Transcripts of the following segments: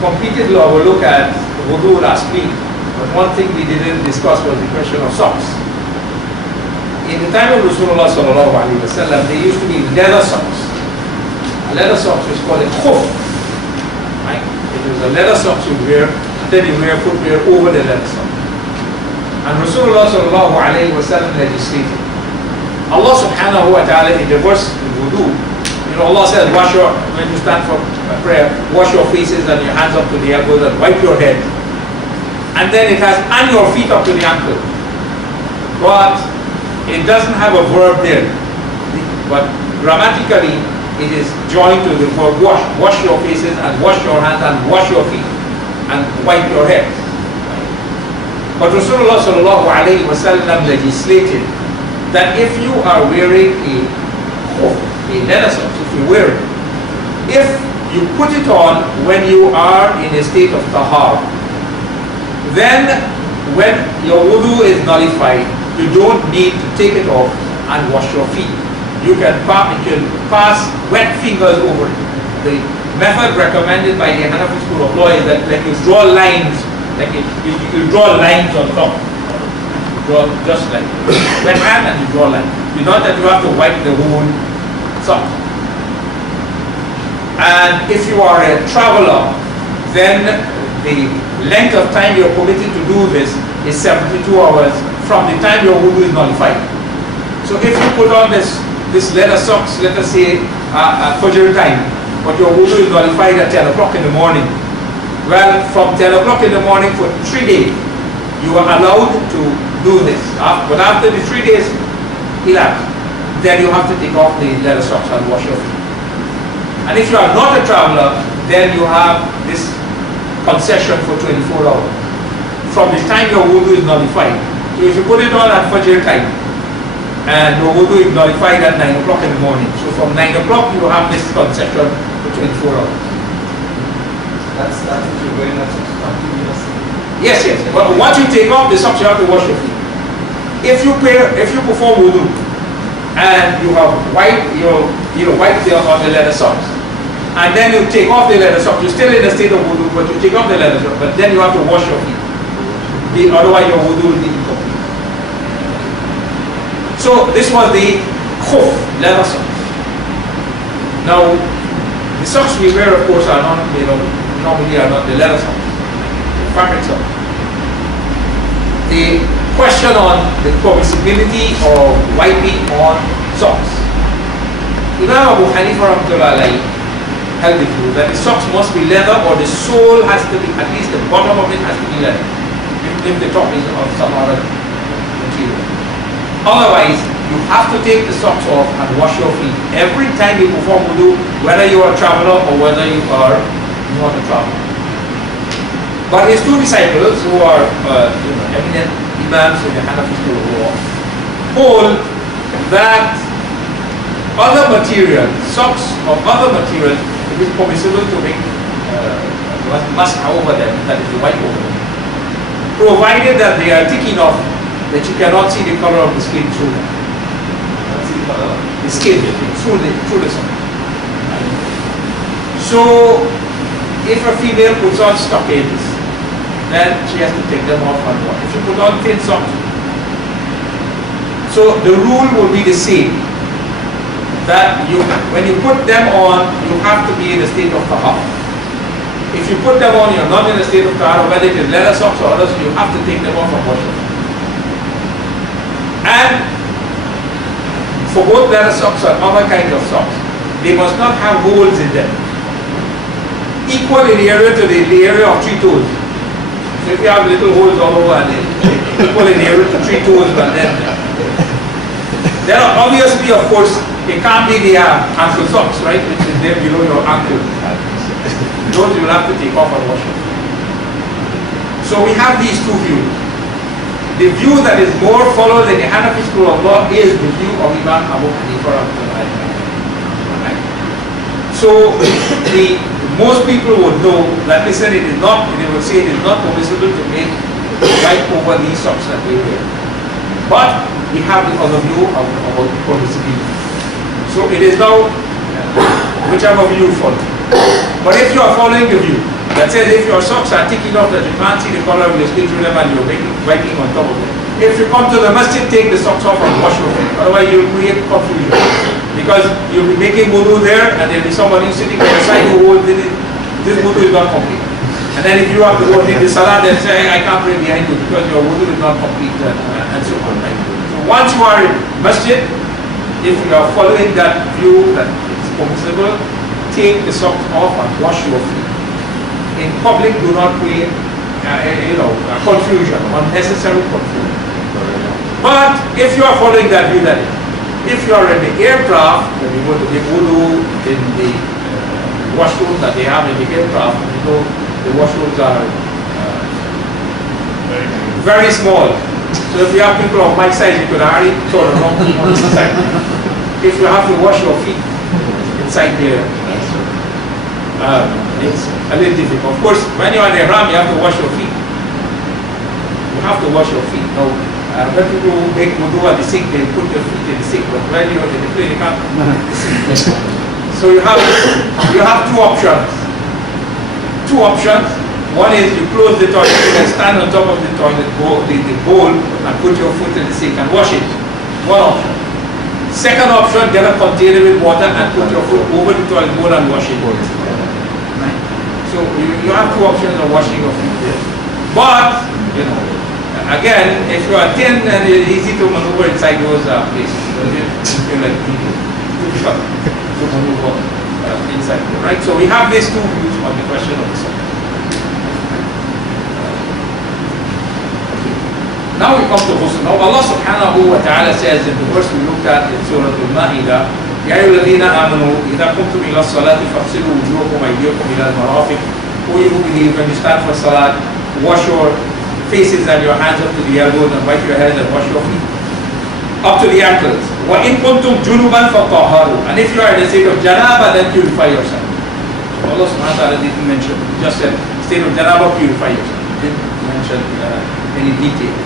completed our look at wudu last week, but one thing we didn't discuss was the question of socks. In the time of Rasulullah sallallahu alaihi wasallam, there used to be leather socks. A leather socks is called a khuf. Right? It was a leather socks you wear, and then you wear footwear over the leather sock. And Rasulullah sallallahu alaihi wasallam legislated. Allah subhanahu wa ta'ala in the verse in wudu, Allah says, when you stand for prayer, wash your faces and your hands up to the elbows and wipe your head. And then it has, and your feet up to the ankle. But it doesn't have a verb there. But grammatically, it is joined to the verb wash. Wash your faces and wash your hands and wash your feet and wipe your head. But Rasulullah sallallahu alayhi wa sallam legislated that if you are wearing a leather socks, if you wear it, if you put it on when you are in a state of tahar, then when your wudu is nullified, you don't need to take it off and wash your feet. You can pass wet fingers over it. The method recommended by the Hanafi school of law is that you draw lines, you draw lines on top. Draw just like wet hand and you draw lines. It's not that you have to wipe the whole sock. And if you are a traveler, then the length of time you're permitted to do this is 72 hours from the time your wudu is nullified. So if you put on this leather socks, let us say at Fajr time, but your wudu is nullified at 10 o'clock in the morning. Well, from 10 o'clock in the morning for 3 days, you are allowed to do this. But after the 3 days elapse, then you have to take off the leather socks and wash your feet. And if you are not a traveler, then you have this concession for 24 hours. From the time your wudu is nullified. So if you put it on at Fajr time, and your wudu is nullified at 9 o'clock in the morning. So from 9 o'clock you have this concession for 24 hours. That's if you're wearing that socks continuously. Yes. But once you take off the socks, you have to wash your feet. If you perform wudu and you have wiped on the leather socks, and then you take off the leather socks, you're still in a state of wudu, but you take off the leather socks, but then you have to wash your feet. Otherwise your wudu will be incomplete. So this was the khuf, leather socks. Now, the socks we wear, of course, are not, normally are not the leather socks, the fabric socks. The question on the permissibility of wiping on socks. Imam Abu Hanifa rahmatullah alayhi held the view that the socks must be leather, or the sole has to be, at least the bottom of it has to be leather, if the top is of some other material. Otherwise, you have to take the socks off and wash your feet every time you perform wudu, whether you are a traveler or whether you are not a traveler. But his two disciples, who are eminent imams in the Hanafi school of law, hold that other material, socks of other material, it is permissible to make mask over them, that is the white over them, provided that they are thick enough that you cannot see the color of the skin through them. The skin through the sock. So if a female puts on stockings, then she has to take them off and wash. If she put on thin socks, so the rule will be the same, that when you put them on, you have to be in a state of tahar. If you put them on, you're not in a state of tahar, whether it is leather socks or others, you have to take them off and wash them. And for both leather socks and other kinds of socks, they must not have holes in them, equal in area to the area of 3 toes. So if you have little holes all over and equal in area to 3 toes, but then obviously, of course, it can't be the ankle socks, right, which is there below your ankle. Those you will have to take off and wash them. So we have these two views. The view that is more followed in the Hanafi school of law is the view of Imam Abu Hanifa. Right? So most people would know that, listen, they would say it is not permissible to make right over these socks that we wear. But we have the other view about permissibility. So it is now whichever view you follow. But if you are following the view that says if your socks are thick enough that you can't see the color of your skin through them and you're biting on top of them. If you come to the masjid, take the socks off and wash your feet. Otherwise you'll create confusion. Because you'll be making wudu there and there'll be somebody sitting on the side who will this wudu is not complete. And then if you have to go lead the salah, they'll say, I can't pray behind you because your wudu is not complete and so on. Right? So once you are in masjid, if you are following that view that it's permissible, take the socks off and wash your feet. In public, do not create confusion, unnecessary confusion. But if you are following that view, that if you are in the aircraft, when you go to the wudu in the washroom that they have in the aircraft, you know the washrooms are very small. So if you have people of my size, you could hardly turn around on the side. If you have to wash your feet inside there, it's a little difficult. Of course, when you are in the ihram, you have to wash your feet. You have to wash your feet. Now, when people make wudu at the sink, they put their feet in the sink. But when you are in the plane, you can't. So you have two options. Two options. One is you close the toilet, you can stand on top of the toilet bowl, the bowl and put your foot in the sink and wash it. One option. Second option, get a container with water and put your foot over the toilet bowl and wash it. Right? So you have two options of washing your feet there. But, again, if you are thin and it's easy to maneuver inside those places, you're like difficult to maneuver inside there, right? So we have these two views on the question of the soul. Now we come to ghusl. Now Allah subhanahu wa ta'ala says in the verse we looked at in Surah Al-Ma'idah, يَا أَيُّهَا الَّذِينَ آمَنُوا إِذَا قُمْتُمْ إِلَى الصَّلَاةِ فَاغْسِلُوا وُجُوهَكُمْ وَأَيْدِيَكُمْ إِلَى الْمَرَافِقِ. O you who believe, when you stand for salat, wash your faces and your hands up to the elbows and wipe your heads and wash your feet up to the ankles. وَإِن كُنْتُمْ جُنُبًا فَطَهَّرُوا. And if you are in a state of janaba, then purify yourself. Allah subhanahu wa ta'ala didn't mention, just said state of janaba, purify yourself. Didn't mention any detail.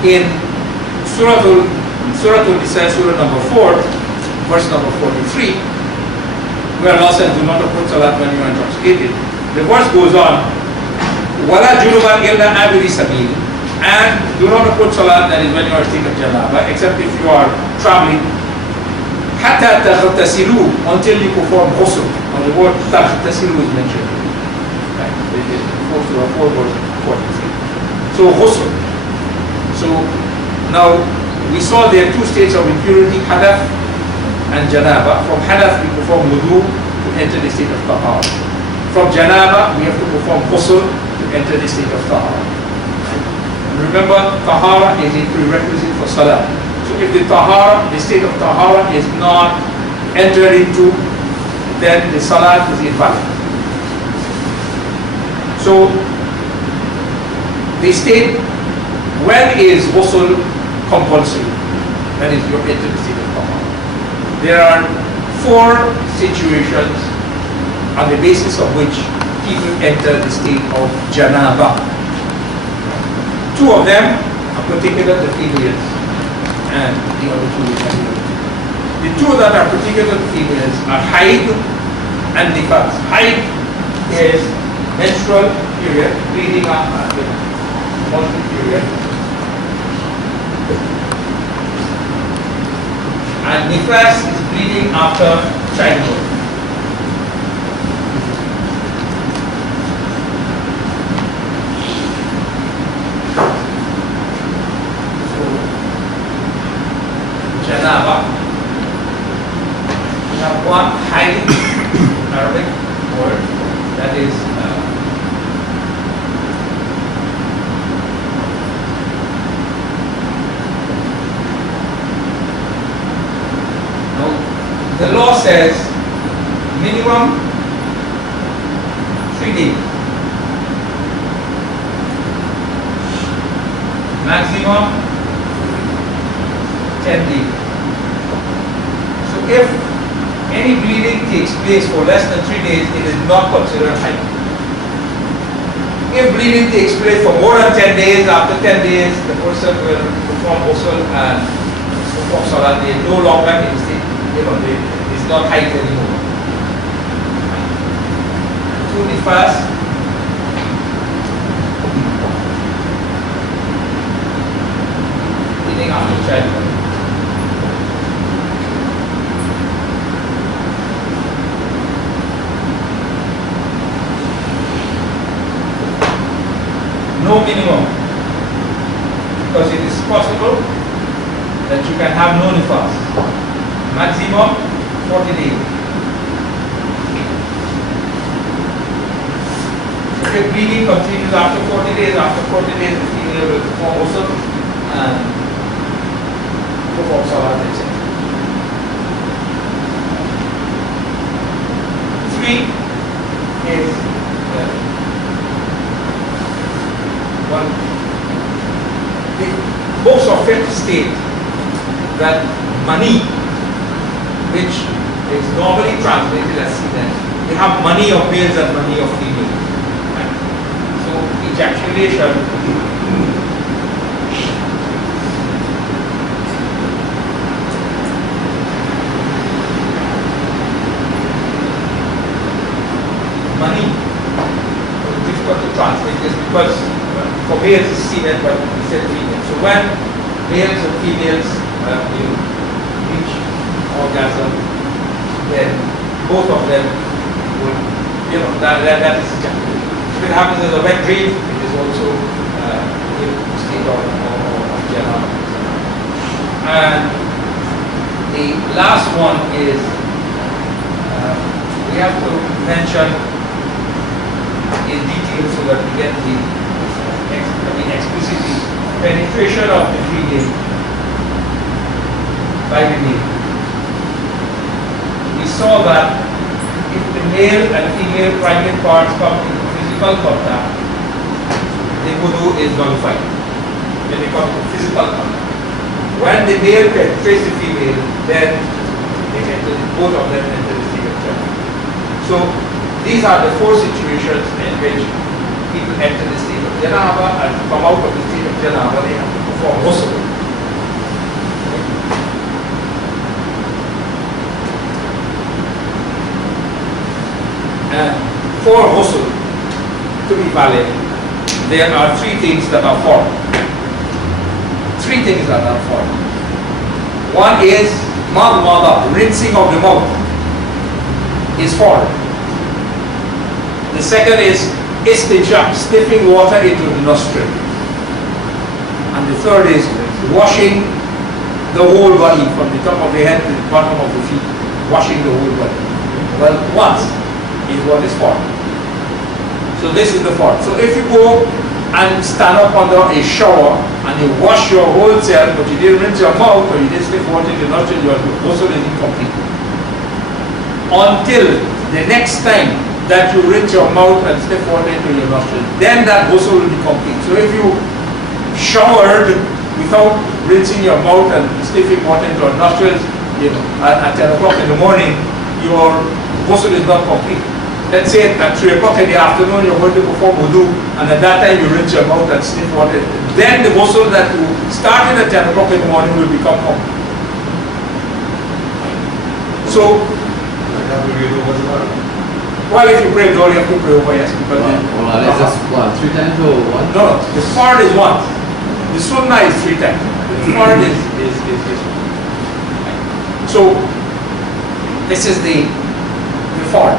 In Surah Al-Nisa, Surah number 4, verse number 43, where Allah says, do not approach salat when you are intoxicated. The verse goes on, وَلَا جُنُبًا إِلَّا عَابِرِي سَبِيلٍ. And do not approach salat, that is when you are in state of janaba, except if you are traveling. حَتَّى تَغْتَسِلُوا, until you perform ghusl. And the word تَغْتَسِلُوا is mentioned. Right? It is 4 verse 43. So ghusl. So now we saw there are two states of impurity, hadath and janaba. From hadath we perform wudu to enter the state of tahara. From janaba we have to perform ghusl to enter the state of tahara. And remember, tahara is a prerequisite for salah. So if the state of tahara is not entered into, then the salah is invalid. So the state, when is ghusl compulsory? That is, you enter the state of tahara. There are 4 situations on the basis of which people enter the state of janaba. 2 of them are particular to females, and the other 2 is females. The 2 that are particular to females are haid and nifas. Haid is menstrual period, bleeding after monthly period. And nifas is bleeding after childbirth. So, janaba. We have one haid, Arabic word, that is the law says minimum 3 days, maximum 10 days. So if any bleeding takes place for less than 3 days, it is not considered haid. If bleeding takes place for more than 10 days, after 10 days, the person will perform ghusl and perform salat. They no longer in the state. It's not haid anymore. 2 nifas Maximum 40 days. If bleeding continues after 40 days, the female will perform ghusl and perform salat, etc. 3 is the books of fiqh state that mani, which is normally translated as semen, they have mani of males and mani of females. Right? So ejaculation mani, it's difficult to translate this because for males it's semen, but we said female. So when males and females reach orgasm, then both of them will, that is ejaculation. If it happens as a wet dream, it is also a state of janaba. And the last one is we have to mention in detail so that we get the explicitly penetration of the female by the male. We saw that if the male and female private parts come into physical contact, the wudu is nullified when they come to physical contact. When the male penetrates the female, then both of them enter the state of janaba. So these are the 4 situations in which people enter the state of janaba, and to come out of the state of janaba, they have to perform ghusl. And for ghusl to be valid, there are 3 things that are formed. 3 things that are formed. One is madmada, rinsing of the mouth is formed. The second is istinja, sniffing water into the nostril. And the third is washing the whole body from the top of the head to the bottom of the feet. Washing the whole body. Well, once is what is formed. So this is the form. So if you go and stand up under a shower and you wash your whole self, but you didn't rinse your mouth or you didn't sniff water into the nostril, your ghusl is incomplete. Until the next time that you rinse your mouth and sniff water into your nostril, then that ghusl will be complete. So if you showered without rinsing your mouth and sniffing water into your nostrils, at 10 o'clock in the morning, your ghusl is not complete. Let's say at 3 o'clock in the afternoon you're going to perform wudu, and at that time you rinse your mouth and sniff water. Then the ghusl that you started at 10 o'clock in the morning will become complete. So, well, if you pray Dhuhr, you have to pray over, yes. Because is this 3 times or 1? No, the fard is 1. The sunnah is 3 times. The fard is. So, this is the fard.